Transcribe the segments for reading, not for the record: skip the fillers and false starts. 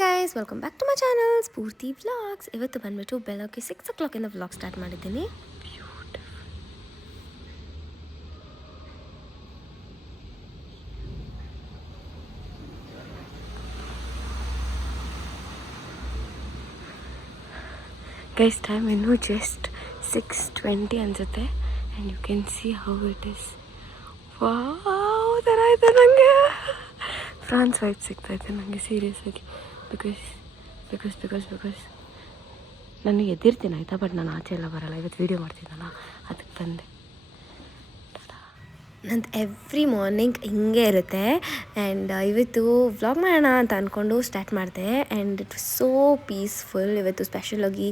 Guys, welcome back to my channel Spoorthi vlogs. ಇವತ್ತು ಬಂದ್ಬಿಟ್ಟು ಬೆಳಗ್ಗೆ 6 o'clock ಇಂದ ವ್ಲಾಗ್ ಸ್ಟಾರ್ಟ್ ಮಾಡಿದ್ದೀನಿ. ಗೈಸ್, ಟೈಮ್ ಇನ್ನೂ ಜಸ್ಟ್ 6:20 ಅನಿಸುತ್ತೆ. And you can see how it is. Wow, ಥರ ಇದೆ ನನಗೆ ಫ್ರಾನ್ಸ್ ವೈಬ್ ಸಿಗ್ತಾಯಿದೆ ನನಗೆ ಸೀರಿಯಸ್ ಆಗಿ. ಬಿಕಾಸ್ ನನಗೆ ಎದ್ದಿರ್ತೀನಿ ಆಯಿತಾ, ಬಟ್ ನಾನು ಆಚೆ ಎಲ್ಲ ಬರೋಲ್ಲ. ಇವತ್ತು ವೀಡಿಯೋ ಮಾಡ್ತಿದ್ದಲ್ಲ, ಅದಕ್ಕೆ ಬಂದೆ. ನಂದು ಎವ್ರಿ ಮಾರ್ನಿಂಗ್ ಹಿಂಗೆ ಇರುತ್ತೆ. ಆ್ಯಂಡ್ ಇವತ್ತು ವ್ಲಾಗ್ ಮಾಡೋಣ ಅಂತ ಅಂದ್ಕೊಂಡು ಸ್ಟಾರ್ಟ್ ಮಾಡಿದೆ. And it was so peaceful. ಇವತ್ತು ಸ್ಪೆಷಲಾಗಿ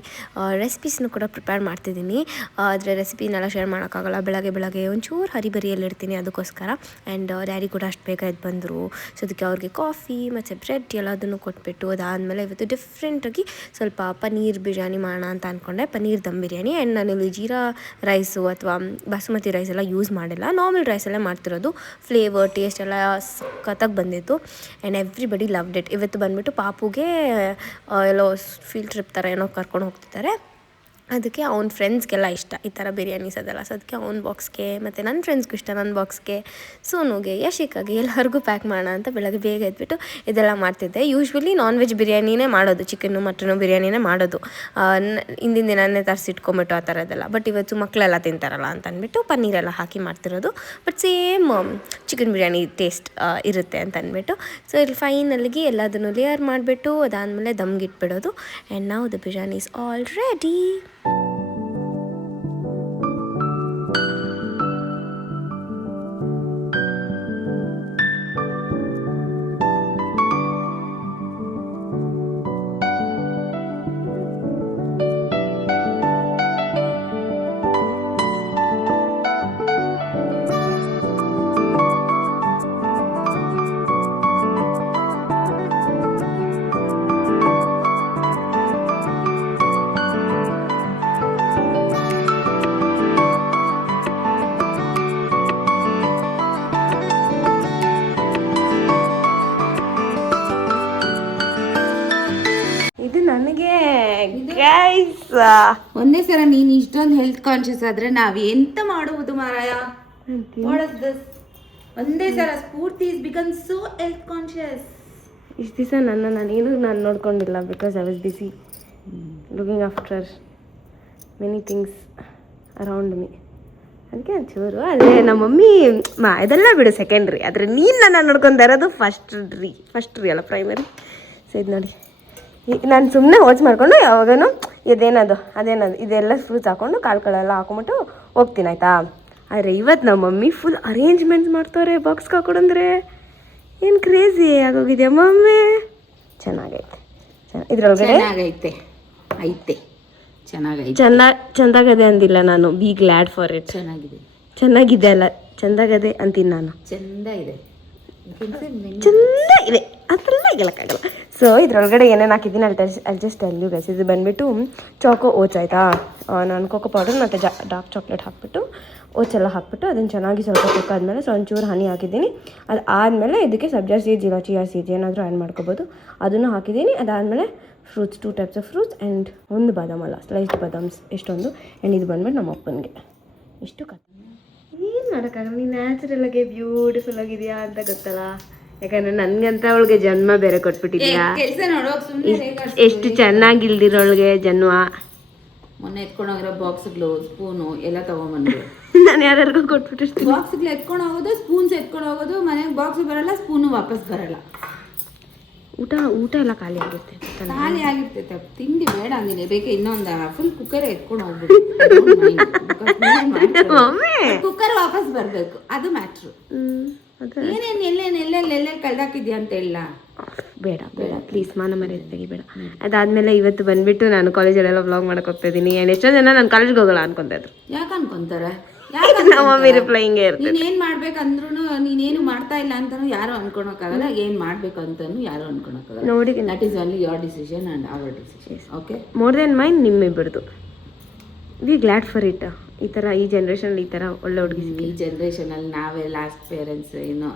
ರೆಸಿಪೀಸ್ನೂ ಕೂಡ ಪ್ರಿಪೇರ್ ಮಾಡ್ತಿದ್ದೀನಿ. ಆದರೆ ರೆಸಿಪಿನೆಲ್ಲ ಶೇರ್ ಮಾಡೋಕ್ಕಾಗಲ್ಲ. ಬೆಳಗ್ಗೆ ಒಂಚೂರು ಹರಿಬರಿಯಲ್ಲಿರ್ತೀನಿ, ಅದಕ್ಕೋಸ್ಕರ. ಆ್ಯಂಡ್ ಡ್ಯಾಡಿ ಕೂಡ ಅಷ್ಟು ಬೇಗ ಎದ್ದು ಬಂದರು. ಸೊ ಅದಕ್ಕೆ ಅವ್ರಿಗೆ ಕಾಫಿ ಮತ್ತು ಬ್ರೆಡ್ ಎಲ್ಲದನ್ನು ಕೊಟ್ಬಿಟ್ಟು, ಅದಾದಮೇಲೆ ಇವತ್ತು ಡಿಫ್ರೆಂಟಾಗಿ ಸ್ವಲ್ಪ ಪನ್ನೀರ್ ಬಿರಿಯಾನಿ ಮಾಡೋಣ ಅಂತ ಅಂದ್ಕೊಂಡೆ. ಪನ್ನೀರ್ ದಮ್ ಬಿರಿಯಾನಿ. ಆ್ಯಂಡ್ ನಾನಿಲ್ಲಿ ಜೀರಾ ರೈಸು ಅಥವಾ ಬಾಸುಮತಿ ರೈಸ್ ಎಲ್ಲ ಯೂಸ್ ಮಾಡಿಲ್ಲ, ನಾರ್ಮಲ್ ರೈಸ್ ಎಲ್ಲ ಮಾಡ್ತಿರೋದು. ಫ್ಲೇವರ್ ಟೇಸ್ಟ್ ಎಲ್ಲ ಸಖತ್ತಾಗಿ ಬಂದಿತ್ತು. And everybody loved it. ಇವತ್ತು ಬಂದುಬಿಟ್ಟು ಪಾಪುಗೆ ಎಲ್ಲೋ ಫೀಲ್ಡ್ ಟ್ರಿಪ್ ಥರ ಏನೋ ಕರ್ಕೊಂಡು ಹೋಗ್ತಿದ್ದಾರೆ. ಅದಕ್ಕೆ ಅವ್ನ ಫ್ರೆಂಡ್ಸ್ಗೆಲ್ಲ ಇಷ್ಟ ಈ ಥರ ಬಿರಿಯಾನೀಸ್ ಅದೆಲ್ಲ. ಸೊ ಅದಕ್ಕೆ ಅವ್ನ ಬಾಕ್ಸ್ಗೆ ಮತ್ತು ನನ್ನ ಫ್ರೆಂಡ್ಸ್ಗೂ ಇಷ್ಟ, ನನ್ನ ಬಾಕ್ಸ್ಗೆ, ಸೋನುಗೆ, ಯಶಿಕಾಗೆ ಎಲ್ಲರಿಗೂ ಪ್ಯಾಕ್ ಮಾಡೋಣ ಅಂತ ಬೆಳಗ್ಗೆ ಬೇಗ ಎದ್ಬಿಟ್ಟು ಇದೆಲ್ಲ ಮಾಡ್ತಿದ್ದೆ. ಯೂಶ್ವಲಿ ನಾನ್ ವೆಜ್ ಬಿರಿಯಾನಿನೇ ಮಾಡೋದು, ಚಿಕನ್ನು ಮಟನು ಬಿರಿಯಾನಿನೇ ಮಾಡೋದು. ಹಿಂದಿನ ದಿನನೇ ತರಿಸಿಟ್ಕೊಂಬಿಟ್ಟು ಆ ಥರದ್ದೆಲ್ಲ. ಬಟ್ ಇವತ್ತು ಮಕ್ಕಳೆಲ್ಲ ತಿಂತಾರಲ್ಲ ಅಂತ ಅಂದ್ಬಿಟ್ಟು ಪನ್ನೀರೆಲ್ಲ ಹಾಕಿ ಮಾಡ್ತಿರೋದು. But same chicken biryani taste ಇರುತ್ತೆ ಅಂತ ಅಂದ್ಬಿಟ್ಟು. ಸೊ ಇಲ್ಲಿ ಫೈನಲ್ಗೆ ಎಲ್ಲದನ್ನು ಲೇಯರ್ ಮಾಡಿಬಿಟ್ಟು ಅದಾದಮೇಲೆ ದಮ್ಗಿಟ್ಬಿಡೋದು. And now the biryani is all ready. ಇದು ನನಗೆ ಗೈಸ್ ಒಂದೇ ಸಲ ನೀನು ಇಷ್ಟೊಂದು ಹೆಲ್ತ್ ಕಾನ್ಶಿಯಸ್ ಆದ್ರೆ ನಾವ್ ಎಂತ ಮಾಡುವುದು ಮಾರಾಯ? ಒಂದೇ ಸಲ Spoorthi is become so health conscious. ಇಷ್ಟು ದಿವಸ ನಾನು ನೋಡ್ಕೊಂಡಿಲ್ಲ. Because I was busy looking after many things around me. ಅದಕ್ಕೆ ಒಂಚೂರು. ಆದರೆ ನಮ್ಮ ಮಮ್ಮಿ ಇದೆಲ್ಲ ಬಿಡು ಸೆಕೆಂಡ್ರಿ. ಆದರೆ ನೀನು ನನ್ನ ನೋಡ್ಕೊಂಡು ಇರೋದು ಫಸ್ಟ್ ರೀ ಅಲ್ಲ, ಪ್ರೈಮರಿ. ಸೊ ಇದು ನೋಡಿ, ನಾನು ಸುಮ್ಮನೆ ಹೋಚ್ ಮಾಡ್ಕೊಂಡು ಯಾವಾಗನೂ ಅದೇನದು ಇದೆಲ್ಲ ಫ್ರೂಟ್ಸ್ ಹಾಕ್ಕೊಂಡು ಕಾಳುಗಳೆಲ್ಲ ಹಾಕೊಂಬಿಟ್ಟು ಹೋಗ್ತೀನಿ ಆಯಿತಾ. ಆದರೆ ಇವತ್ತು ನಮ್ಮ ಮಮ್ಮಿ ಫುಲ್ ಅರೇಂಜ್ಮೆಂಟ್ಸ್ ಮಾಡ್ತಾರೆ ಬಾಕ್ಸ್ಗೆ ಹಾಕೊಡಂದ್ರೆ. ಏನು ಕ್ರೇಜಿ ಆಗೋಗಿದೆಯಾ ಮಮ್ಮಿ? ಚೆನ್ನಾಗೈತೆ. ಚೆನ್ನಾಗೈತೆ ಚೆಂದಾಗದೆ ಅಂದಿಲ್ಲ ನಾನು. B glad for it. ಚೆನ್ನಾಗಿದೆ ಅಲ್ಲ, ಚೆಂದಾಗದೆ ಅಂತೀನಿ ನಾನು. ಚೆಂದ ಇದೆ ಅದೆಲ್ಲ ಹೇಳೋಕ್ಕಾಗಲ್ಲ. ಸೊ ಇದ್ರೊಳಗಡೆ ಏನೇನು ಹಾಕಿದ್ದೀನಿ ಅಲ್ಲಿ ಜಸ್ಟ್ ಟೆಲ್ ಯು ಗೈಸ್. ಇದು ಬಂದುಬಿಟ್ಟು ಚಾಕೋ ಓಟ್ಸ್ ಆಯಿತಾ. ನಾನು ಕೋಕೋ ಪೌಡರ್ ಮತ್ತು ಡಾರ್ಕ್ ಚಾಕ್ಲೇಟ್ ಹಾಕ್ಬಿಟ್ಟು ಓಟ್ಸ್ ಎಲ್ಲ ಹಾಕ್ಬಿಟ್ಟು ಅದನ್ನು ಚೆನ್ನಾಗಿ ಸ್ವಲ್ಪ ಕುಕ್ಕಾದ್ಮೇಲೆ ಒಂಚೂರು ಹನಿ ಹಾಕಿದ್ದೀನಿ. ಅದು ಆದಮೇಲೆ ಇದಕ್ಕೆ ಸಬ್ಜಾ ಸೀಡ್ಸ್ ಇಲ್ಲ ಚಿಯಾ ಸೀಡ್ಸ್ ಏನಾದರೂ ಆ್ಯಡ್ ಮಾಡ್ಕೋಬೋದು, ಅದನ್ನು ಹಾಕಿದ್ದೀನಿ. ಅದಾದಮೇಲೆ fruits, 2 types of fruits and ಒಂದು ಬಾದಾಮ್ ಅಲ್ಲ, ಸ್ಲೈಸ್ಡ್ ಬಾದಾಮ್ಸ್ ಎಷ್ಟೊಂದು. ಆ್ಯಂಡ್ ಇದು ಬಂದ್ಬಿಟ್ಟು ನಮ್ಮ ಅಪ್ಪನಿಗೆ ಎಷ್ಟು ಏನು ಮಾಡೋಕ್ಕಾಗಲ್ಲ. ನೀನು ನ್ಯಾಚುರಲಾಗೆ ಬ್ಯೂಟಿಫುಲ್ ಆಗಿದೆಯಾ ಅಂತ ಗೊತ್ತಲ್ಲ. ಯಾಕಂದರೆ ನನಗಂತ ಅವಳಿಗೆ ಜನ್ಮ ಬೇರೆ ಕೊಟ್ಬಿಟ್ಟಿದ್ಯಾ. ಎಷ್ಟು ಚೆನ್ನಾಗಿಲ್ದಿರೋಳಿಗೆ ಜನ್ಮ. ಮೊನ್ನೆ ಎತ್ಕೊಂಡೋಗಿರೋ ಬಾಕ್ಸ್ಗಳು, ಸ್ಪೂನು ಎಲ್ಲ ತೊಗೊಂಬಂದ್ರು. ನಾನು ಯಾರ್ಯಾರಿಗೂ ಕೊಟ್ಬಿಟ್ಟಿರ್ತೀನಿ. ಬಾಕ್ಸ್ಗಳು ಎತ್ಕೊಂಡು ಹೋಗೋದು, ಸ್ಪೂನ್ಸ್ ಎತ್ಕೊಂಡು ಹೋಗೋದು, ಮನೆಗೆ ಬಾಕ್ಸ್ ಬರಲ್ಲ, ಸ್ಪೂನು ವಾಪಸ್ ಬರಲ್ಲ. ಊಟ ಎಲ್ಲ ಖಾಲಿ ಆಗಿರ್ತೈತೆ. ತಿಂಡಿ ಬೇಡ ಅಂದಿನಿ, ಬೇಕೆ ಇನ್ನೊಂದು ಫುಲ್ ಕುಕ್ಕರ್ ಎತ್ಕೊಂಡು ಹೋಗ್ಬಿಟ್ಟು ಕುಕ್ಕರ್ ವಾಪಸ್ ಬರಬೇಕು, ಅದು ಮ್ಯಾಟ್ರು. ಏನೇನು ಎಲ್ಲೆಲ್ಲಿ ಕಳ್ದಾಕಿದ್ಯಾ ಅಂತ ಹೇಳ. ಬೇಡ ಪ್ಲೀಸ್, ಮಾನ ಮರ್ಯಾದೆ ತೆಗಿಬೇಡ. ಅದಾದಮೇಲೆ ಇವತ್ತು ಬಂದುಬಿಟ್ಟು ನಾನು ಕಾಲೇಜಲ್ಲೆಲ್ಲ ವ್ಲಾಗ್ ಮಾಡಕ್ಕೆ ಹೋಗ್ತಾ ಇದ್ದೀನಿ. ಆ್ಯಂಡ್ ಎಷ್ಟೋ ಜನ ನಾನು ಕಾಲೇಜ್ಗೆ ಹೋಗೋಲ್ಲ ಅನ್ಕೊತಾ ಇದ್ರು. ಯಾಕೆ ಅನ್ಕೊಂತಾರೆ? ಮಮ್ಮಿ ರಿಪ್ಲೈ ಹಿಂಗೆ ಇರ್ತದೆ. ನೀನೇನು ಮಾಡ್ಬೇಕಂದ್ರೂ ನೀನೇನು ಮಾಡ್ತಾ ಇಲ್ಲ ಅಂತಲೂ ಯಾರು ಅನ್ಕೊಳಕ್ಕಾಗಲ್ಲ, ಏನು ಮಾಡಬೇಕು ಅಂತಲೂ ಯಾರು ಅನ್ಕೊಳಕ್ಕಾಗಲ್ಲ. ನೋಡಿ, that is only your decision and our decision. Okay, more then mine ನಿಮ್ಮಿಬ್ಬರದು. We glad for it. ಈ ಥರ ಈ ಜನ್ರೇಷನಲ್ಲಿ ಈ ಥರ ಒಳ್ಳೆ ಹುಡುಗಿ. ಈ ಜನ್ರೇಷನಲ್ಲಿ ನಾವೇ ಲಾಸ್ಟ್ ಪೇರೆಂಟ್ಸ್,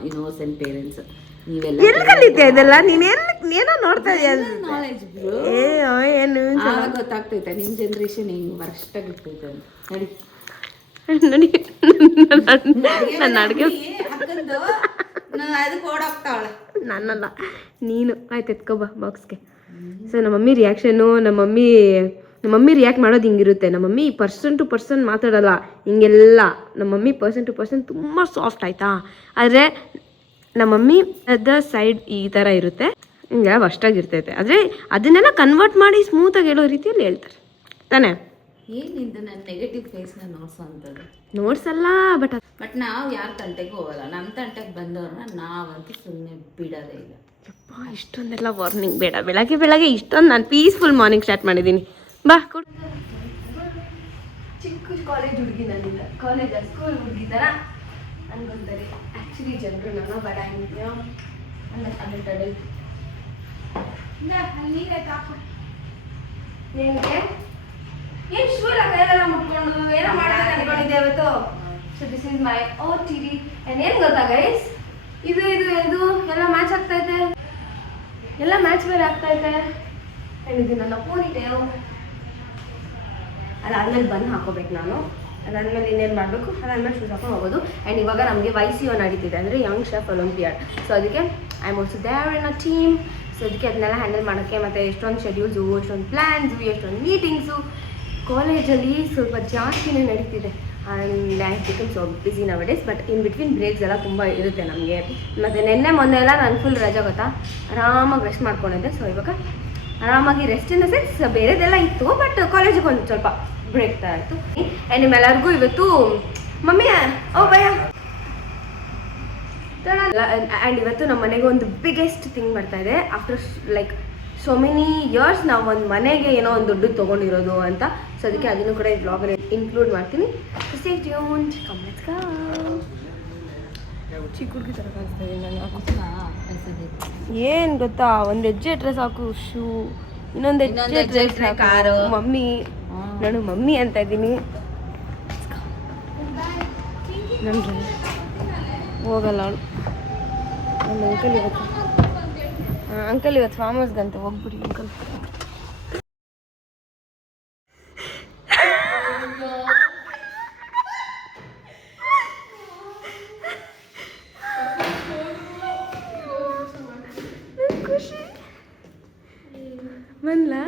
ಇನ್ನೋಸೆಂಟ್ ಪೇರೆಂಟ್ಸ್. ಎಲ್ಲಿ ಕಲಿತೀಯ ಇದೆಲ್ಲ? ನೀನ್ ಏನೋ ನೋಡ್ತಾ ಇದೀಯ. Knowledge bro. ಏನು ಆವಾಗ ಗೊತ್ತಾಗ್ತೈತೆ ನಿಮ್ಮ ಜನರೇಷನ್ ಹೆಂಗ್ ವರ್ಸ್ಟ್ ಆಗಿರ್ತೈತೆ ಅಂತ. ನಡಿ ನೋಡಿ ನನ್ನ ಅಡುಗೆ ಅಕ್ಕಂದು ಅದಕ್ಕೆ ಓಡೋಗ್ತಾವಳೆ. ನನ್ನಲ್ಲ, ನೀನು. ಆಯ್ತು, ಎತ್ಕೊಬಾ ಬಾಕ್ಸ್ಗೆ. ಸೊ ನಮ್ಮ ಮಮ್ಮಿ ರಿಯಾಕ್ಷನ್ನು, ನಮ್ಮ ಮಮ್ಮಿ ರಿಯಾಕ್ಟ್ ಮಾಡೋದು ಹಿಂಗಿರುತ್ತೆ. ನಮ್ಮ ಮಮ್ಮಿ ಪರ್ಸನ್ ಟು ಪರ್ಸನ್ ಮಾತಾಡಲ್ಲ ಹಿಂಗೆಲ್ಲ. ನಮ್ಮ ಮಮ್ಮಿ ಪರ್ಸನ್ ಟು ಪರ್ಸನ್ ತುಂಬ ಸಾಫ್ಟ್ ಆಯಿತಾ. ಆದರೆ ನಮ್ಮ ಮಮ್ಮಿ ಅದ ಸೈಡ್ ಈ ಥರ ಇರುತ್ತೆ, ಹಿಂಗೆ ಅಷ್ಟಾಗಿರ್ತೈತೆ. ಆದರೆ ಅದನ್ನೆಲ್ಲ ಕನ್ವರ್ಟ್ ಮಾಡಿ ಸ್ಮೂತಾಗಿ ಹೇಳೋ ರೀತಿಯಲ್ಲಿ ಹೇಳ್ತಾರೆ ತಾನೇ. ಏನಿಂದ ನನ್ನ ನೆಗೆಟಿವ್ ಫೇಸ್ನ ನೋಡ್ಸೋಂಥದ್ದು ನೋಡ್ಸಲ್ಲ, ಬಟ್ ನಾವು ಯಾರ ತಂಟೆಗೂ ಹೋಗಲ್ಲ. ನಮ್ಮ ತಂಟೆಗೆ ಬಂದವ್ರನ್ನ ನಾವಂತೂ ಸುಮ್ಮನೆ ಬಿಡೋದೇ ಇಲ್ಲ. ಯಪ್ಪ, ಇಷ್ಟೊಂದೆಲ್ಲ ವಾರ್ನಿಂಗ್ ಬೇಡ. ಬೆಳಗ್ಗೆ ಇಷ್ಟೊಂದು ನಾನು ಪೀಸ್ಫುಲ್ ಮಾರ್ನಿಂಗ್ ಸ್ಟಾರ್ಟ್ ಮಾಡಿದ್ದೀನಿ. ಬಾ ಚಿಕ್ಕ ಕಾಲೇಜ್ ಹುಡುಗಿ ನಾನಿಲ್ಲ, ಸ್ಕೂಲ್ ಹುಡುಗಿ ಥರ ಅನ್ಕೊಂತಾರೆ ಆ್ಯಕ್ಚುಲಿ ಜನರು. ನಾನು ಬಟ್ ನೀರೇ ಕಾಕು ನಿನಗೆ ಏನು ಶೂಲ ಕೈಲೆಲ್ಲ ಮುಟ್ಕೊಂಡು ಏನೋ ಮಾಡೋದು ಅನ್ಕೊಂಡಿದ್ದೆ ಇವತ್ತು. So this is my OTD. And ಏನು ಗೊತ್ತಾ ಗೈಸ್, ಇದು ಎಲ್ಲ ಮ್ಯಾಚ್ ಆಗ್ತೈತೆ, ಎಲ್ಲ ಮ್ಯಾಚ್ ಬೇರೆ ಆಗ್ತೈತೆ. ಆ್ಯಂಡ್ ಇದು ನನ್ನ ಪೋನಿಟೇಲ್. ಅದಾದ್ಮೇಲೆ ಬನ್ ಹಾಕೋಬೇಕು ನಾನು. ಅದಾದ್ಮೇಲೆ ಇನ್ನೇನು ಮಾಡಬೇಕು, ಅದಾದ್ಮೇಲೆ ಶೂಸ್ ಹಾಕೊಂಡು ಹೋಗೋದು. ಆ್ಯಂಡ್ ಇವಾಗ ನಮಗೆ YCO ನಡೀತಿದೆ, ಅಂದರೆ ಯಂಗ್ ಶೆಫ್ ಒಲಿಂಪಿಯಾಡ್. ಸೊ ಅದಕ್ಕೆ I am also there in a team. So ಅದಕ್ಕೆ ಅದನ್ನೆಲ್ಲ ಹ್ಯಾಂಡಲ್ ಮಾಡೋಕ್ಕೆ, ಮತ್ತು ಎಷ್ಟೊಂದು ಶೆಡ್ಯೂಲ್ಸು, ಎಷ್ಟೊಂದು ಪ್ಲ್ಯಾನ್ಸು, ಎಷ್ಟೊಂದು ಮೀಟಿಂಗ್ಸು ಕಾಲೇಜಲ್ಲಿ ಸ್ವಲ್ಪ ಜಾಸ್ತಿನೇ ನಡೀತಿದೆ. And I become so busy nowadays. But in between breaks ಎಲ್ಲ ತುಂಬ ಇರುತ್ತೆ ನಮಗೆ. ಮತ್ತು ಮೊನ್ನೆ ಎಲ್ಲ ನಾನು ಫುಲ್ ರಜಾ ಗೊತ್ತಾ, ಆರಾಮಾಗಿ ರೆಸ್ಟ್ ಮಾಡ್ಕೊಂಡಿದ್ದೆ. ಸೊ ಇವಾಗ ಆರಾಮಾಗಿ ರೆಸ್ಟ್ ಇನ್ ದ ಸೆನ್ಸ್ ಬೇರೆದೆಲ್ಲ ಇತ್ತು, ಬಟ್ ಕಾಲೇಜಿಗೆ ಒಂದು ಸ್ವಲ್ಪ ಬ್ರೇಕ್ ಥರ ಆಯಿತು. ಆ್ಯಂಡ್ ನಿಮ್ಮೆಲ್ಲರಿಗೂ ಇವತ್ತು ಮಮ್ಮಿ ಭಯ ಆ್ಯಂಡ್ ಇವತ್ತು ನಮ್ಮ ಮನೆಗೆ ಒಂದು ಬಿಗ್ಗೆಸ್ಟ್ ಥಿಂಗ್ ಬರ್ತಾ ಇದೆ. After like so many years ನಾವು ಒಂದು ಮನೆಗೆ ಏನೋ ಒಂದು ದೊಡ್ಡದು ತೊಗೊಂಡಿರೋದು ಅಂತ. ಸೊ ಅದಕ್ಕೆ ಅದನ್ನು ಕೂಡ ಈ ಬ್ಲಾಗಲ್ಲಿ ಇನ್ಕ್ಲೂಡ್ ಮಾಡ್ತೀನಿ. Stay tuned. Come let's go. ಚಿಕ್ಕ ಹುಡುಗಿ ಥರ ಕಾಣಿಸ್ತಾ ಇದ್ದೀನಿ ನಾನು. ಏನು ಗೊತ್ತಾ, ಒಂದು ಹೆಜ್ಜೆ ಇಟ್ಟರೆ ಸಾಕು ಶೂ, ಇನ್ನೊಂದು ಹೆಜ್ಜೆ ಇಟ್ಟರೆ ಕಾರು. ಮಮ್ಮಿ, ನಾನು ಮಮ್ಮಿ ಅಂತ ಇದ್ದೀನಿ. ನನ್ನ ಹೋಗಲ್ಲ ಅವಳು. ನಮ್ಮ ಅಂಕಲ್ ಇವತ್ತು ಫಾರ್ಮ್ ಹೌಸ್ಗಂತ ಹೋಗ್ಬಿಡಿ ಅಂಕಲ್. ಖುಷಿ ಬಂದ್ಲಾ?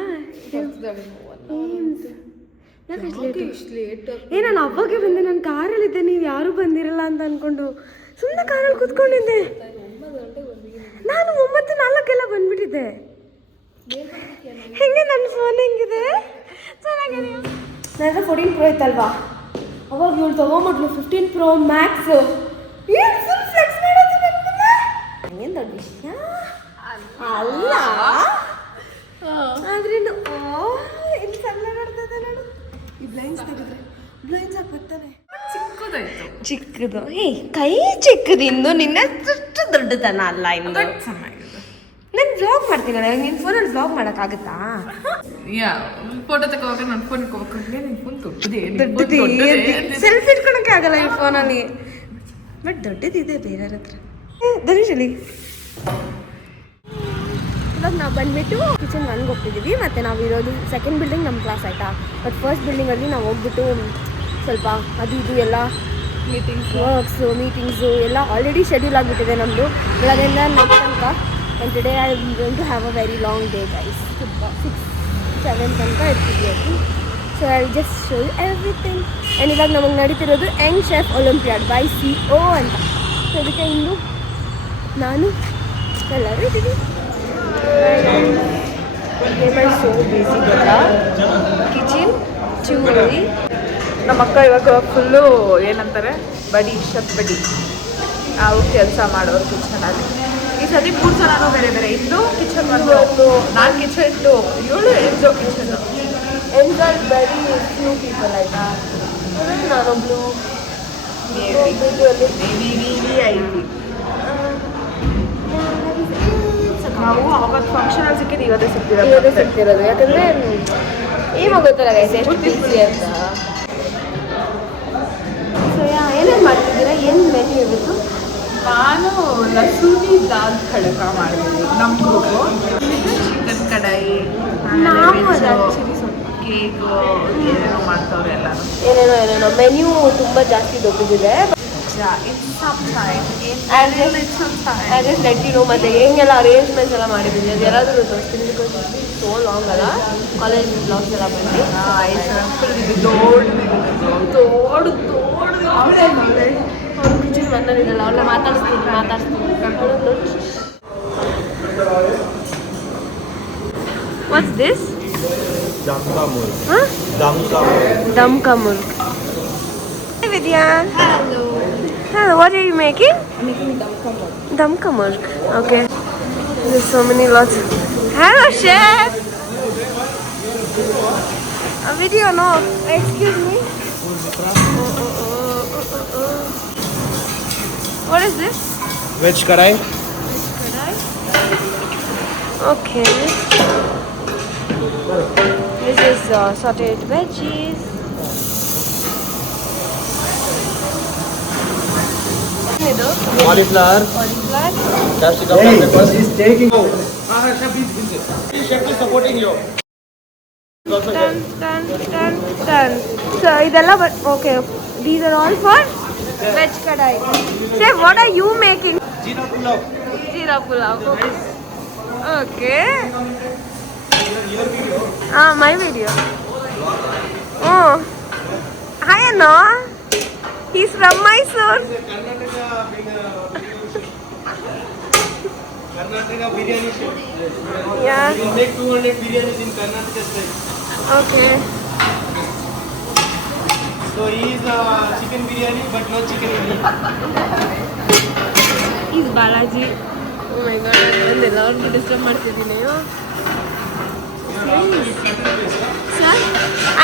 ನಾನು ಅವಾಗೆ ಬಂದೆ, ನಾನು ಕಾರಲ್ಲಿದ್ದೆ, ನೀವು ಯಾರೂ ಬಂದಿರಲ್ಲ ಅಂತ ಅಂದ್ಕೊಂಡು ಸುಮ್ಮನೆ ಕಾರಲ್ಲಿ ಕೂತ್ಕೊಂಡಿದ್ದೆ. ನಾನು 9:04 ಬಂದ್ಬಿಟ್ಟಿದ್ದೆ. ಹೆಂಗೆ ನನ್ನ ಫೋನ್ ಹೆಂಗಿದೆ? ಚೆನ್ನಾಗಿದೆ. ನನ್ನ 14 Pro ಇತ್ತಲ್ವಾ, ಅವಾಗ ಇವಳು ತೊಗೊಂಬಿಟ್ಲು 15 Pro Max. ಏನು ಫುಲ್ ಫ್ಲೆಕ್ಸ್ ಮಾಡೋದು ನಮ್ಮನ್ನ. ಹಂಗೇನು ದೊಡ್ಡ ವಿಷಯ ಅಲ್ಲ, ಆದ್ರೆ ಇಲ್ಲಿ ಸಣ್ಣ ನೋಡ್ತದೆ ನೋಡು. ಈ ಬ್ಲೈಂಡ್ಸ್ ತೆಗೆದ್ರೆ ಬ್ಲೈಂಡ್ಸ್ ಆಗಿ ಬರ್ತಾನೆ. ಚಿಕ್ಕದು ಕೈ ಚಿಕ್ಕದಿಂದು, ನಿನ್ನ ದೊಡ್ಡತನ ಅಲ್ಲ. ಇನ್ನು ನಾನು ವ್ಲಾಗ್ ಮಾಡ್ತೀನಲ್ಲ, ನಿನ್ನ ಫೋನಲ್ಲಿ ವ್ಲಾಗ್ ಮಾಡೋಕ್ಕಾಗುತ್ತಾ? ಫೋಟೋ ತಗೋವಾಗ ನನ್ನ ಫೋನ್ ಸೆಲ್ಫಿ ಇಟ್ಕೊಳಕ್ಕೆ ಆಗಲ್ಲ ಈ ಫೋನಲ್ಲಿ. ಬಟ್ ದೊಡ್ಡದಿದೆ ಬೇರೆಯವ್ರ ಹತ್ರ. ಧನುಷಲಿ ಇವಾಗ ನಾವು ಬಂದುಬಿಟ್ಟು ಕಿಚನ್ 1ಗೆ ಹೋಗ್ತಿದ್ದೀವಿ. ಮತ್ತು ನಾವು ಇರೋದು ಸೆಕೆಂಡ್ ಬಿಲ್ಡಿಂಗ್ ನಮ್ಮ ಕ್ಲಾಸ್ ಆಯಿತಾ. ಬಟ್ ಫಸ್ಟ್ ಬಿಲ್ಡಿಂಗಲ್ಲಿ ನಾವು ಹೋಗ್ಬಿಟ್ಟು ಸ್ವಲ್ಪ ಅದು ಇದು ಎಲ್ಲ ವರ್ಕ್ಸು ಮೀಟಿಂಗ್ಸು ಎಲ್ಲ ಆಲ್ರೆಡಿ ಶೆಡ್ಯೂಲ್ ಆಗಿಬಿಟ್ಟಿದೆ ನಮ್ಮದು ಬೆಳಗ್ಗೆಯಿಂದ ನೈಟ್ ತನಕ. And today I am going to have a very long day guys. 6-7 ತನಕ ಇರ್ತೀವಿ ಅದು. So I just show you everything. And ಇವಾಗ ನಮಗೆ ನಡೀತಿರೋದು ಯಂಗ್ ಶೆಫ್ ಒಲಿಂಪಿಯಾಡ್ YCO ಅಂತ. ಸೊ ಅದಕ್ಕೆ ಇಂದು ನಾನು ಎಲ್ಲರೂ ಇದ್ದೀವಿ. ಸೋ ಬಿಸಿ ಗೊತ್ತಾ, ಕಿಚನ್ ಚೂರಿ. ನಮ್ಮ ಅಕ್ಕ ಇವಾಗ ಫುಲ್ಲು ಏನಂತಾರೆ ಶೆಫ್ ಬಡಿ ನಾವು ಕೆಲಸ ಮಾಡೋರು ಕಿಚನಲ್ಲಿ. ಈ ಸತಿ 3 ಜನನೂ ಬೇರೆ ಬೇರೆ ಇದ್ದು ಕಿಚನ್ ಬಂದು ನಾನು ಕಿಚನ್ 2, ಇವಳು ಎಂಜೋ kitchen. Enjoy very few people ಆಯಿತಾ. ನಾನೊಬ್ಳು ನಾವು ಅವತ್ತು ಫಂಕ್ಷನಲ್ಲಿ ಸಿಕ್ಕಿದ್ದು ಇವತ್ತೇ ಸಿಗ್ತಿರೋದು. ಯಾಕಂದರೆ ಏನಾಗುತ್ತಲ್ಲ ಗೈಸ್ ಎಷ್ಟು ಬಿಸಿ ಅಂತ. ಸೊ ಏನೇನು ಮಾಡ್ತಿದ್ದೀರಾ? ಏನು ಮೆನ್ಯೂ ಇವತ್ತು? ನಾನು ಲಸೂನಿ ದಾಲ್ ಖಡಕ ಮಾಡಿದ್ದೀನಿ ನಮ್ಮ ಗ್ರೂಪು. ಚಿಕನ್ ಕಡಾಯಿ, ಕೇಕು ಏನೇನೋ ಮಾಡ್ತವ್ರೆ ಎಲ್ಲರೂ. ಏನೇನೋ ಮೆನ್ಯೂ ತುಂಬ ಜಾಸ್ತಿ ದೊಡ್ಡದಿದೆ. ಮತ್ತೆ ಹೆಂಗೆಲ್ಲ ಅರೇಂಜ್ಮೆಂಟ್ಸ್ ಎಲ್ಲ ಮಾಡಿದ್ದೀನಿ ಅದು ಎಲ್ಲಾದರೂ ತೋರಿಸ್ತೀನಿ. ಬಿಕಾಸ್ ಸೋ ಲಾಂಗ್ ಅಲ್ಲ ಕಾಲೇಜ್ ಬ್ಲಾಗ್ಸ್ ಎಲ್ಲ ಬಂದು ಅವ್ರು ಕಿಚನ್ ಬಂದಿದ್ದಲ್ಲ ಅವ್ರನ್ನ ಮಾತಾಡಿಸ್ತೀನಿ ಕರ್ಕೊಂಡು. What's this? ದಮ್ ಕಾ ಮುಲ್ಕ್. Vidya. Hello, what are you making? I'm making Dum ka mulk. Okay. There's so many lots. Hello, chef. A video, no. Excuse me. What is this? Veg kadai. Okay. This is sauteed veggies. Cauliflower. Capsicum. Because he's taking. Chef is supporting you. Done. So, idella but okay. These are all for veg kadai. Chef, what are you making? Jeera pulao. Okay. My video. Oh. Hi, Anna. He's from Mysore. Karnataka biryani chef. Yeah. You make 200 biryanis in Karnataka style. Okay. So he is chicken biryani but no chicken in it. He's Balaji. Oh my god, I'm allowed to disturb ಮಾಡ್ತಿದ್ದೀನಿ. Sir?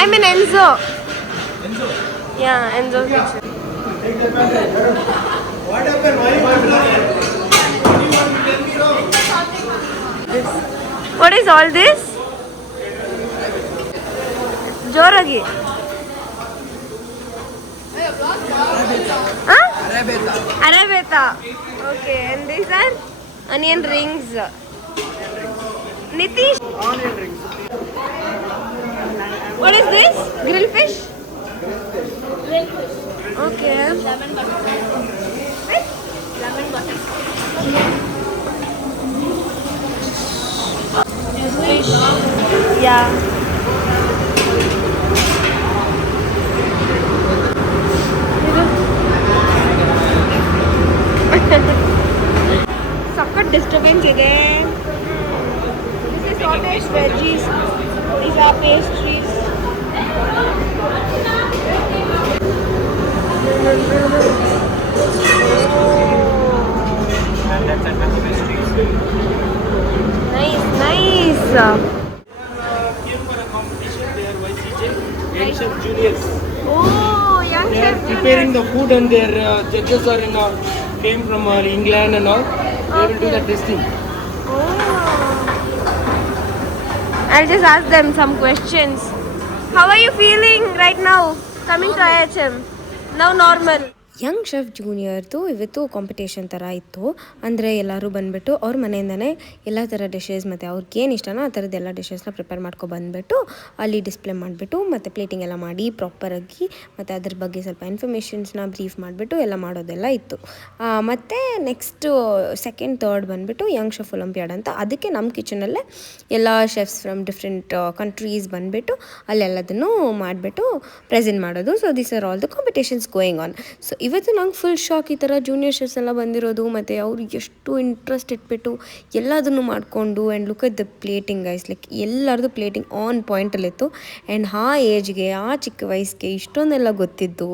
I'm in Enzo. Enzo? Yeah, Enzo kitchen. What happened? Why you want to tell me now? What is all this? Joragi. Huh? Arabeta. Okay, and these are onion rings. Nitish. Onion rings. What is this? Grilled fish? Okay. Lemon butter. Lemon butter. Fish. Yeah. ಸಖತ್ disturbance ಇದೆ. This is sauteed veggies. These are pastries. Nice. Came for a competition. They are YCJ, Young Chef Juniors. Oh, young They are chef. preparing the food and their judges are came from England and all. They will do the testing. I'll just ask them some questions. How are you feeling right now coming to IHM? Now normal. Young chef ಜೂನಿಯರ್ದು ಇವತ್ತು competition ಥರ ಇತ್ತು. ಅಂದರೆ ಎಲ್ಲರೂ ಬಂದುಬಿಟ್ಟು ಅವ್ರ ಮನೆಯಿಂದನೇ ಎಲ್ಲ ಥರ ಡಿಶಸ್ ಮತ್ತು ಅವ್ರಿಗೇನು ಇಷ್ಟನೋ ಆ ಥರದ್ದು ಎಲ್ಲ ಡಿಶಸ್ನ ಪ್ರಿಪೇರ್ ಮಾಡ್ಕೊಬಂದುಬಿಟ್ಟು ಅಲ್ಲಿ ಡಿಸ್ಪ್ಲೇ ಮಾಡಿಬಿಟ್ಟು ಮತ್ತು ಪ್ಲೇಟಿಂಗ್ ಎಲ್ಲ ಮಾಡಿ ಪ್ರಾಪರಾಗಿ ಮತ್ತು ಅದ್ರ ಬಗ್ಗೆ ಸ್ವಲ್ಪ ಇನ್ಫಾರ್ಮೇಷನ್ಸ್ನ ಬ್ರೀಫ್ ಮಾಡಿಬಿಟ್ಟು ಎಲ್ಲ ಮಾಡೋದೆಲ್ಲ ಇತ್ತು. ಮತ್ತು ನೆಕ್ಸ್ಟು ಸೆಕೆಂಡ್ ಥರ್ಡ್ ಬಂದುಬಿಟ್ಟು ಯಂಗ್ ಶೆಫ್ ಒಲಿಂಪಿಯಾಡ್ ಅಂತ, ಅದಕ್ಕೆ ನಮ್ಮ ಕಿಚನಲ್ಲೇ ಎಲ್ಲ ಶೆಫ್ಸ್ ಫ್ರಮ್ ಡಿಫ್ರೆಂಟ್ ಕಂಟ್ರೀಸ್ ಬಂದುಬಿಟ್ಟು ಅಲ್ಲೆಲ್ಲದನ್ನು ಮಾಡಿಬಿಟ್ಟು ಪ್ರೆಸೆಂಟ್ ಮಾಡೋದು. So these are all the competitions going on. So ಇವತ್ತು ನಂಗೆ ಫುಲ್ ಶಾಕ್ ಈ ಥರ ಜೂನಿಯರ್ ಶೆಫ್ಸ್ ಎಲ್ಲ ಬಂದಿರೋದು, ಮತ್ತು ಅವ್ರು ಎಷ್ಟು ಇಂಟ್ರೆಸ್ಟ್ ಇಟ್ಬಿಟ್ಟು ಎಲ್ಲದನ್ನು ಮಾಡಿಕೊಂಡು. And look at the plating guys, like ಎಲ್ಲರದು ಪ್ಲೇಟಿಂಗ್ ಆನ್ ಪಾಯಿಂಟಲ್ಲಿತ್ತು. ಆ್ಯಂಡ್ ಆ ಏಜ್ಗೆ ಆ ಚಿಕ್ಕ ವಯಸ್ಸಿಗೆ ಇಷ್ಟೊಂದೆಲ್ಲ ಗೊತ್ತಿದ್ದು.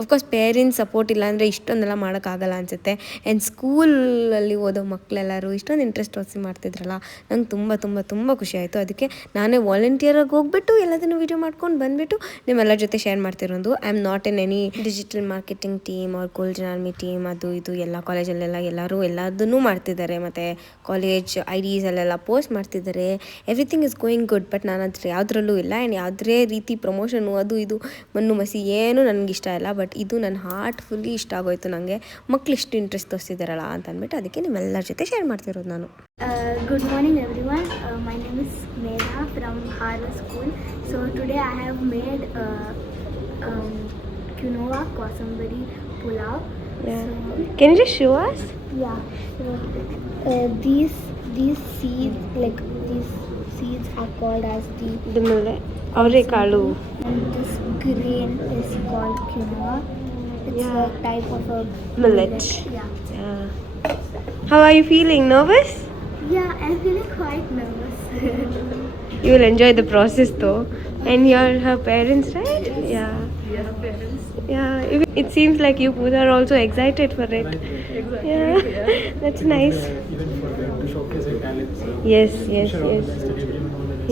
ಅಫ್ಕೋರ್ಸ್ ಪೇರೆಂಟ್ಸ್ ಸಪೋರ್ಟ್ ಇಲ್ಲ ಅಂದರೆ ಇಷ್ಟೊಂದೆಲ್ಲ ಮಾಡೋಕ್ಕಾಗಲ್ಲ ಅನಿಸುತ್ತೆ. ಆ್ಯಂಡ್ ಸ್ಕೂಲಲ್ಲಿ ಓದೋ ಮಕ್ಕಳೆಲ್ಲರೂ ಇಷ್ಟೊಂದು ಇಂಟ್ರೆಸ್ಟ್ ತೋರಿಸಿ ಮಾಡ್ತಿದ್ರಲ್ಲ, ನಂಗೆ ತುಂಬ ತುಂಬ ತುಂಬ ಖುಷಿ ಆಯಿತು. ಅದಕ್ಕೆ ನಾನೇ ವಾಲಂಟಿಯರಾಗಿ ಹೋಗ್ಬಿಟ್ಟು ಎಲ್ಲದನ್ನು ವೀಡಿಯೋ ಮಾಡ್ಕೊಂಡು ಬಂದುಬಿಟ್ಟು ನಿಮ್ಮೆಲ್ಲರ ಜೊತೆ ಶೇರ್ ಮಾಡ್ತಿರೋದು. I am not in any digital marketing team team ಅವ್ರ ಕೋಲ್ಜನ್ ಆರ್ಮಿ ಟೀಮ್ ಅದು ಇದು ಎಲ್ಲ ಕಾಲೇಜಲ್ಲೆಲ್ಲ ಎಲ್ಲದನ್ನೂ ಮಾಡ್ತಿದ್ದಾರೆ. ಮತ್ತು ಕಾಲೇಜ್ IDಸಲ್ಲೆಲ್ಲ ಪೋಸ್ಟ್ ಮಾಡ್ತಿದ್ದಾರೆ. Everything is going good. But ನಾನು ಅದ್ರ ಯಾವುದ್ರಲ್ಲೂ ಇಲ್ಲ. ಆ್ಯಂಡ್ ಯಾವುದೇ ರೀತಿ ಪ್ರಮೋಷನು ಅದು ಇದು ಮಣ್ಣು ಮಸಿ ಏನೂ ನನಗಿಷ್ಟ ಇಲ್ಲ. ಬಟ್ ಇದು ನನ್ನ ಹಾರ್ಟ್ಫುಲ್ಲಿ ಇಷ್ಟ ಆಗೋಯ್ತು ನನಗೆ. ಮಕ್ಳು ಇಷ್ಟು ಇಂಟ್ರೆಸ್ಟ್ ತೋರಿಸಿದಾರಲ್ಲ ಅಂತ ಅಂದ್ಬಿಟ್ಟು ಅದಕ್ಕೆ ನಿಮ್ಮೆಲ್ಲರ ಜೊತೆ ಶೇರ್ ಮಾಡ್ತಿರೋದು ನಾನು. Good morning everyone. My name is Megha from Harvard School. So today I have made quinoa kosambarhi pulao. Yeah. Can you just show us? Yeah. So, these seeds, like these seeds are called as The millet. Avrekaalu. and this grain is called quinoa. It's Yeah. a type of a Millet. Yeah. Yeah. How are you feeling? Nervous? Yeah, I'm feeling quite nervous. You will enjoy the process though. And you're her parents, right? Yeah. Yeah. It seems like you both are also excited for it. Yeah. That's nice. Yes.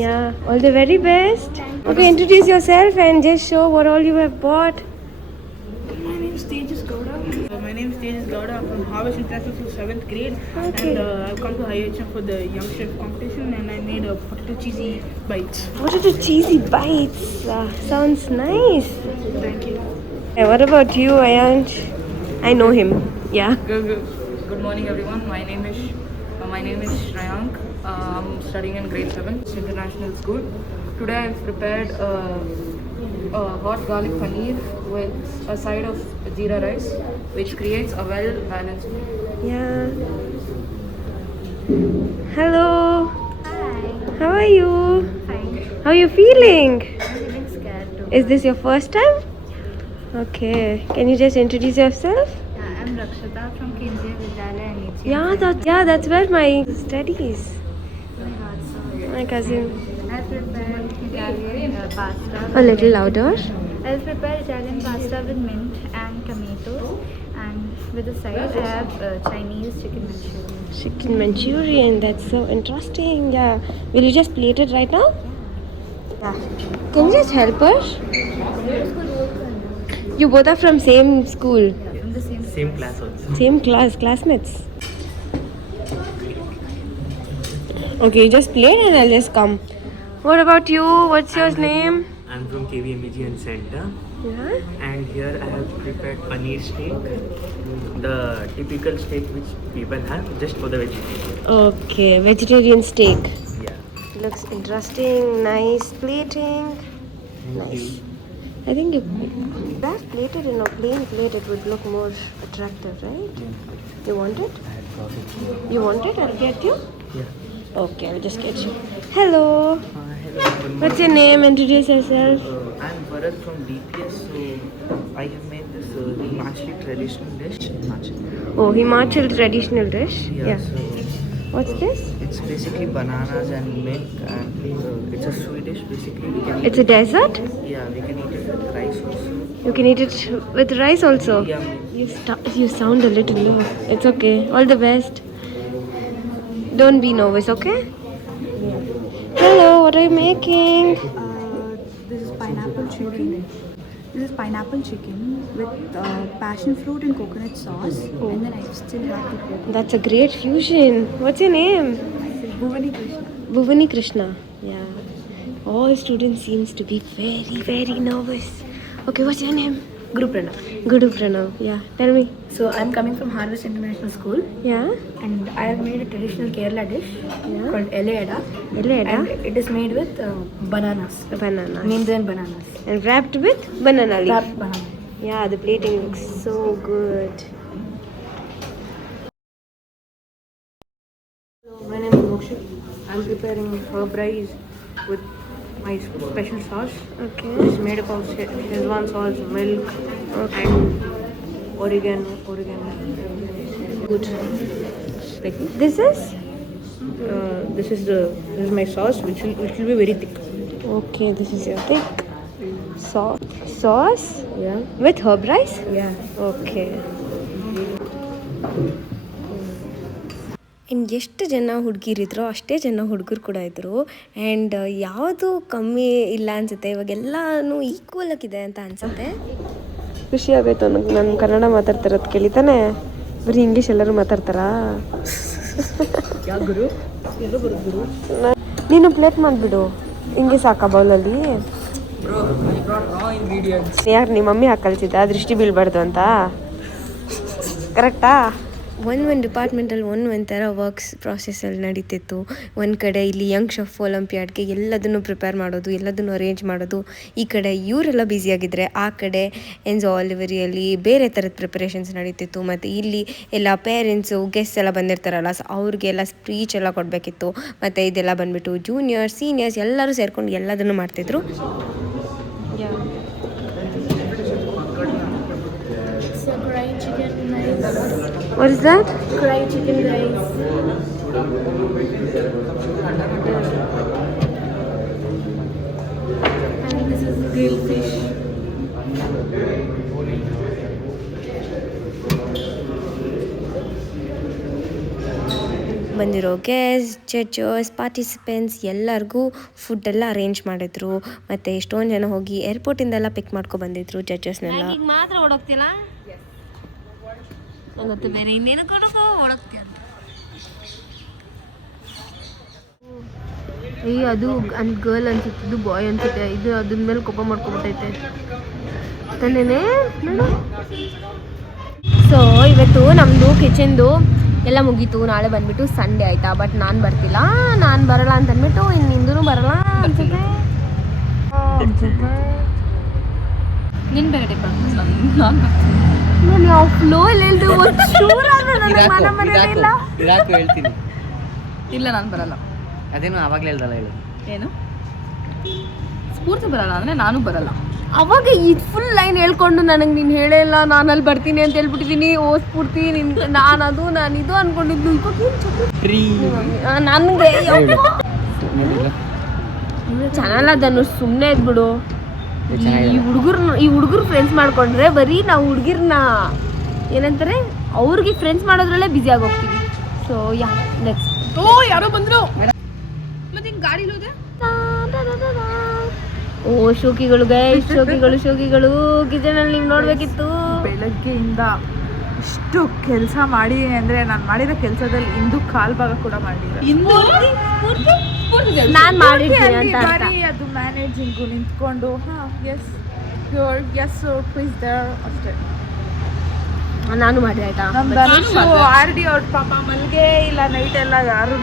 Yeah. All the very best. Okay, introduce yourself and just show what all you have bought. My name is Tejas Gowda. I'm from Harvest International School 7th grade. Okay. And I've come to IHM for the Young Chef competition, and I made a potato cheesy bites. What are the cheesy bites? Sounds nice. Thank you. Hey, what about you, Ayansh? I know him. Yeah. Good morning, everyone. My name is Shreyank. I'm studying in grade 7, International School. Today I've prepared hot garlic paneer with a side of jeera rice, which creates a well-balanced meal. Yeah. Hello. Hi. How are you? Fine. How are you feeling? I'm feeling scared too. Is this your first time? Okay. Can you just introduce yourself? I'm Rakshita from Kendriya Vidyalaya NHM. Yeah, that's where my studies. My cousin. I'll prepare Italian pasta. A little louder. I'll prepare Italian pasta with mint and tomatoes, and with the side I have Chinese chicken manchurian. Chicken Manchurian. That's so interesting. Yeah. Will you just plate it right now? Yeah. Can you just help us? You both are from same school. From the same Same classmates. Okay, just plate and I'll just come. What about you? What's your name? I'm from KVMG and Center, Yeah. and here I have prepared paneer steak, the typical steak which people have just for the vegetarian. Okay, vegetarian steak. Yeah. Looks interesting. Nice plating. Nice. I think if that's plated in a plain plate, it would look more attractive, right? You want it? I had brought it here. You want it? I'll get you. Yeah. Okay, I'll just get you. Hello. Hello. Good What's your name? Introduce yourself. I'm Bharat from DPS. So I have made this Himachali traditional dish. Oh, Himachal traditional dish. Yeah. So What's this? it's basically bananas and milk, and it's a sweet dish. Basically, we can It's a dessert. yeah, we can eat it with rice also. You can eat it with rice also. Yeah. You sound a little low. It's okay. All the best. Don't be nervous, okay? Hello, what are you making? This is pineapple chicken. This is pineapple chicken with passion fruit and coconut sauce, and then I still have to cook. That's a great fusion. What's your name? Bhuvani Krishna. Bhuvani Krishna. Yeah. All students seems to be very, very nervous. Okay, what's your name? Guru Pranav. Guru Pranav. Yeah. Tell me. So I'm coming from Harvest International School, Yeah. and I have made a traditional Kerala dish Yeah. called Eleda, Eleda. and it is made with bananas, Bananas. neems and bananas, And wrapped with banana leaf. wrapped banana. Yeah, the plating looks so good. My name is Mokshit. I'm preparing herb rice with my special sauce. Okay. It's made up of Szechuan sauce, milk, and oregano. Good. Like This is? this is my sauce, which will be very thick. Okay, this is your thick sauce Yeah. with herb rice? Yeah. Okay. ಇನ್ನು ಎಷ್ಟು ಜನ ಹುಡುಗಿರಿದ್ರೋ ಅಷ್ಟೇ ಜನ ಹುಡುಗರು ಕೂಡ ಇದ್ದರು. And ಯಾವುದು ಕಮ್ಮಿ ಇಲ್ಲ ಅನಿಸುತ್ತೆ. ಇವಾಗೆಲ್ಲನೂ ಈಕ್ವಲ್ ಆಗಿದೆ ಅಂತ ಅನಿಸುತ್ತೆ. ಖುಷಿ ಆಗೋಯ್ತು ನನಗೆ. ನಾನು ಕನ್ನಡ ಮಾತಾಡ್ತಿರೋದು ಕೇಳಿತಾನೆ. ಬರೀ ಇಂಗ್ಲೀಷ್ ಎಲ್ಲರೂ ಮಾತಾಡ್ತಾರಾ? ನೀನು ಪ್ಲೇಟ್ ಮಾಡಿಬಿಡು. ಹಿಂಗೆ ಸಾಕಾ ಬೌಲಲ್ಲಿ? ಯಾರು ನಿಮ್ಮ ಮಮ್ಮಿ ಹಾಕಲ್ಸಿದ್ದ ದೃಷ್ಟಿ ಬೀಳ್ಬಾರ್ದು ಅಂತ? ಕರೆಕ್ಟಾ? ಒಂದು ಡಿಪಾರ್ಟ್ಮೆಂಟಲ್ಲಿ ಒಂಥರ ವರ್ಕ್ಸ್ ಪ್ರಾಸೆಸ್ಸಲ್ಲಿ ನಡೀತಿತ್ತು. ಒಂದು ಕಡೆ ಇಲ್ಲಿ ಯಂಗ್ ಶೆಫ್ ಒಲಿಂಪಿಯಾಡ್ಗೆ ಎಲ್ಲದನ್ನು ಪ್ರಿಪೇರ್ ಮಾಡೋದು, ಎಲ್ಲದನ್ನು ಅರೇಂಜ್ ಮಾಡೋದು. ಈ ಕಡೆ ಇವರೆಲ್ಲ ಬ್ಯುಸಿಯಾಗಿದ್ದರೆ ಆ ಕಡೆ ಎನ್ಸೋ ಆಲಿವರಿಯಲ್ಲಿ ಬೇರೆ ಥರದ ಪ್ರಿಪರೇಷನ್ಸ್ ನಡೀತಿತ್ತು. ಮತ್ತು ಇಲ್ಲಿ ಎಲ್ಲ ಪೇರೆಂಟ್ಸು ಗೆಸ್ಟ್ ಎಲ್ಲ ಬಂದಿರ್ತಾರಲ್ಲ, ಸೊ ಅವ್ರಿಗೆಲ್ಲ ಸ್ಪೀಚ್ ಎಲ್ಲ ಕೊಡಬೇಕಿತ್ತು. ಮತ್ತು ಇದೆಲ್ಲ ಬಂದುಬಿಟ್ಟು ಜೂನಿಯರ್ಸ್ ಸೀನಿಯರ್ಸ್ ಎಲ್ಲರೂ ಸೇರ್ಕೊಂಡು ಎಲ್ಲದನ್ನು ಮಾಡ್ತಿದ್ರು. What is that? Fried chicken rice. And this is grilled fish. ಬಂದಿರೋ ಗೆಸ್ಟ್, ಜಡ್ಜಸ್, ಪಾರ್ಟಿಸಿಪೆಂಟ್ಸ್ ಎಲ್ಲರಿಗೂ ಫುಡ್ಡೆಲ್ಲ ಅರೇಂಜ್ ಮಾಡಿದ್ರು. ಮತ್ತು ಎಷ್ಟೊಂದು ಜನ ಹೋಗಿ ಏರ್ಪೋರ್ಟಿಂದೆಲ್ಲ ಪಿಕ್ ಮಾಡ್ಕೊಂಡು ಬಂದಿದ್ರು ಜಡ್ಜಸ್ನೆಲ್ಲ. ಈಗ ಮಾತ್ರ ಓಡೋಗ್ತಿಲ್ಲ ಗೊತ್ತು, ಬೇರೆ ಇನ್ನೇನು ಕೊಡೋದು ಓಡೋಗ್ತೀಯ ಅಂತ. ಅದು ಗರ್ಲ್ ಅನ್ಸುತ್ತೆ, ಇದು ಬಾಯ್ ಅನ್ಸುತ್ತೆ. ಇದು ಅದ್ರ ಮೇಲೆ ಕೋಪ ಮಾಡ್ಕೊಬಿಟ್ಟೈತೆ ತಾನೇನೆ. ಸೊ ಇವತ್ತು ನಮ್ಮದು ಕಿಚನ್ದು ಎಲ್ಲ ಮುಗೀತು. ನಾಳೆ ಬಂದ್ಬಿಟ್ಟು ಸಂಡೇ ಆಯಿತಾ. ಬಟ್ ನಾನು ಬರ್ತಿಲ್ಲ, ನಾನು ಬರೋಲ್ಲ ಅಂತ ಅಂದ್ಬಿಟ್ಟು ಇನ್ನಿಂದೂ ಬರೋಲ್ಲ ಅನ್ಸುತ್ತೆ. ನಿನ್ನ ಬೇರೆ ಡಿಪಾರ್ಟ್ಮೆಂಟ್ ನಾನು ನಾನು ಯಾವ ಫ್ಲೋಲ್ಲಿ ಹೇಳ್ದೆ ಹೇಳ್ತೀನಿ. ಇಲ್ಲ ನಾನು ಬರಲ್ಲ. ಅದೇನು ಆವಾಗಲೇ ಹೇಳ್ದಲ್ಲ ಹೇಳು. ಏನು ಸ್ಫೂರ್ತಿ ಬರಲ್ಲ ಅಂದರೆ ನಾನು ಬರಲ್ಲ. ಅವಾಗ ಈ ಫುಲ್ ಲೈನ್ ಹೇಳ್ಕೊಂಡು ನನಗೆ ನೀನು ಹೇಳೇ ಇಲ್ಲ, ನಾನು ಅಲ್ಲಿ ಬರ್ತೀನಿ ಅಂತ ಹೇಳ್ಬಿಟ್ಟಿದ್ದೀನಿ. ಓ ಸ್ಫೂರ್ತಿ ನಿನ್ ನಾನು ಇದು ಅನ್ಕೊಂಡಿದ್ದು. ನನಗೆ ಚೆನ್ನಾಗಲ್ಲ ಧನುಷ್, ಸುಮ್ಮನೆ ಇದ್ಬಿಡು. ಈ ಹುಡುಗರು ಫ್ರೆಂಡ್ಸ್ ಮಾಡ್ಕೊಂಡ್ರೆ ಬರೀ ನಾವು ಹುಡುಗಿರ್ನ ಏನಂತಾರೆ ಅವ್ರಿಗೆ ಫ್ರೆಂಡ್ಸ್ ಮಾಡೋದ್ರಲ್ಲೇ ಬ್ಯುಸಿ ಆಗೋಗ್ತೀವಿ. ಸೊ ನೆಕ್ಸ್ಟ್ ಯಾರೋ ಬಂದ್ರು ಮತ್ತೆ ಹಿಂಗೆ ಗಾಡಿ ಹೋದೆ. ಓ ಶೋಕಿಗಳು ಗೈಸ್, ಶೋಕಿಗಳು ಕಿಚನಲ್ಲಿ ನೀವು ನೋಡಬೇಕಿತ್ತು. ಬೆಳಗ್ಗೆಯಿಂದ ಇಷ್ಟು ಕೆಲಸ ಮಾಡಿ ಅಂದರೆ ನಾನು ಮಾಡಿರೋ ಕೆಲಸದಲ್ಲಿ ಇಂದು ಕಾಲ್ ಭಾಗ ಕೂಡ ಮಾಡಿಲ್ಲ. ನಾನು ಮಾಡಿದ್ದೀನಿ ಅಂತ ಅರ್ಥ. ಅದು ಮ್ಯಾನೇಜಿಂಗು ನಿಂತ್ಕೊಂಡು ಎಸ್ ಪ್ಲೀಸ್ ದೇರ್ ಅಷ್ಟೇ. ನಾನು ಮಾಡಿ ಆಯ್ತಾ. ಆರ್ ಡಿ ಅವ್ರ ಪಾಪ ಮಲ್ಗೆ ಇಲ್ಲ ನೈಟ್ ಎಲ್ಲ ಯಾರು.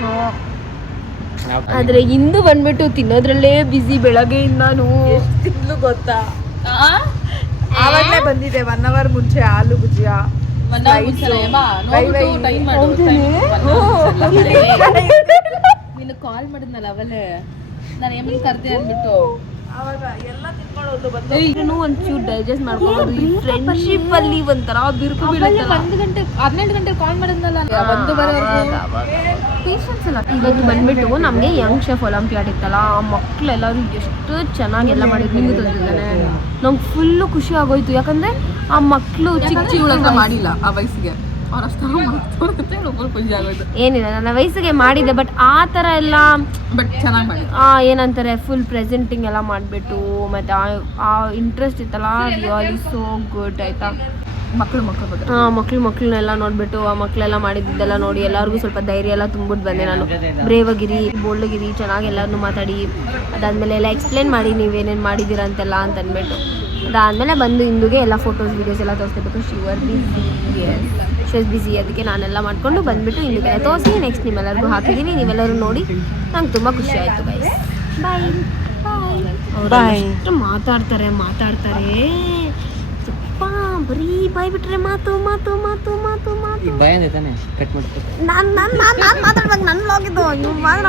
ಆದ್ರೆ ಇಂದು ಬಂದ್ಬಿಟ್ಟು ತಿನ್ನೋದ್ರಲ್ಲೇ ಬಿಸಿ ಬೆಳಗ್ಗೆಯಿಂದಾನು. ಎಷ್ಟು ತಿಂಗಳು ಗೊತ್ತಾ, ಆವಾಗಲೇ ಬಂದಿದೆ 1 hour ಮುಂಚೆ ಆಲೂ ಭುಜಿಯಾ. ನೀನು ಕಾಲ್ ಮಾಡಿದ್ನಲ್ಲ ಅವಲೇ, ನಾನು ಏಮನ್ ಕರ್ದೆ ಅಂದ್ಬಿಟ್ಟು ಅವಾಗ ಎಲ್ಲ ತಿನ್ಕೊಂಡು ಒಂಚೂರು ಡೈಜೆಸ್ಟ್ ಮಾಡ್ಕೊಂಡು ಫ್ರೆಂಡ್ಶಿಪ್ ಅಲ್ಲಿ ಒಂಥರ ಬಿರುಕು ಬೀಳುತ್ತೆ. 1 ಗಂಟೆ 12 ಗಂಟೆ ಕಾಲ್ ಮಾಡಿದ್ನಲ್ಲ 1:30 ಪೇಷನ್ಸ್ ಇಲ್ಲ. ಇವತ್ತು ಬಂದ್ಬಿಟ್ಟು ನಮಗೆ ಯಂಗ್ ಶೆಫ್ ಒಲಿಂಪಿಯಾಡ್ ಇತ್ತಲ್ಲ, ಆ ಮಕ್ಕಳೆಲ್ಲರೂ ಎಷ್ಟು ಚೆನ್ನಾಗಿ ಎಲ್ಲ ಮಾಡಿದ್ರು. ನಿಮ್ಗೆ ತಂದಿದ್ದಾನೆ, ನಮ್ಗೆ ಫುಲ್ಲು ಖುಷಿ ಆಗೋಯ್ತು. ಯಾಕಂದರೆ ಆ ಮಕ್ಕಳು ಚಿಕ್ಕ ಮಾಡಿಲ್ಲ ಆ ವಯಸ್ಸಿಗೆ ಅವ್ರು ಅಷ್ಟು ಖುಷಿ ಆಗೋಯ್ತು. ಏನಿಲ್ಲ, ನನ್ನ ವಯಸ್ಸಿಗೆ ಮಾಡಿದೆ, ಬಟ್ ಆ ಥರ ಎಲ್ಲ ಬಟ್ ಚೆನ್ನಾಗಿ ಮಾಡಿ ಏನಂತಾರೆ ಫುಲ್ ಪ್ರೆಸೆಂಟಿಂಗ್ ಎಲ್ಲ ಮಾಡಿಬಿಟ್ಟು ಮತ್ತು ಆ ಇಂಟ್ರೆಸ್ಟ್ ಇತ್ತಲ್ಲ, ರಿಯಲಿ ಸೋ ಗುಡ್ ಆಯಿತಾ. ಮಕ್ಕಳನ್ನೆಲ್ಲ ನೋಡಿಬಿಟ್ಟು ಆ ಮಕ್ಕಳೆಲ್ಲ ಮಾಡಿದ್ದೆಲ್ಲ ನೋಡಿ ಎಲ್ಲರಿಗೂ ಸ್ವಲ್ಪ ಧೈರ್ಯ ಎಲ್ಲ ತುಂಬಿಟ್ಟು ಬಂದೆ. ನಾನು ಬ್ರೇವಾಗಿರಿ, ಬೋಲ್ಡಗಿರಿ, ಚೆನ್ನಾಗಿ ಎಲ್ಲರನ್ನೂ ಮಾತಾಡಿ ಅದಾದಮೇಲೆ ಎಲ್ಲ ಎಕ್ಸ್ಪ್ಲೇನ್ ಮಾಡಿ ನೀವೇನೇನು ಮಾಡಿದ್ದೀರಾ ಅಂತೆಲ್ಲ ಅಂತ ಅಂದ್ಬಿಟ್ಟು ಅದಾದಮೇಲೆ ಬಂದು ಇಂದುಗೆ ಎಲ್ಲ ಫೋಟೋಸ್ ವೀಡಿಯೋಸ್ ಎಲ್ಲ ತೋರಿಸ್ತಿರ್ಬೇಕು. ಶೀಸ್ ಬಿಸಿ, ಅದಕ್ಕೆ ನಾನೆಲ್ಲ ಮಾಡಿಕೊಂಡು ಬಂದುಬಿಟ್ಟು ಇಂದುಗೆಲ್ಲ ತೋರಿಸಿ ನೆಕ್ಸ್ಟ್ ನಿಮ್ಮೆಲ್ಲರಿಗೂ ಹಾಕಿದ್ದೀನಿ. ನೀವೆಲ್ಲರೂ ನೋಡಿ ನಂಗೆ ತುಂಬ ಖುಷಿ ಆಯಿತು ಗೈಸ್. ಬಾಯ್ ಬಾಯ್. ಎಷ್ಟು ಮಾತಾಡ್ತಾರೆ ಬರೀ ಬಾಯ್ ಬಿಟ್ರೆ ಮಾತು. ಈಗ ಬಾಯ್ ಅಂದೆ ತಾನೆ ಕಟ್ ಮಾಡ್ಬೇಕು. ನಾನು ಮಾತಾಡ್ಬೇಕು, ನನ್ನ ವ್ಲಾಗ್ ಇದು. ನೀವು ಮಾತ್ರ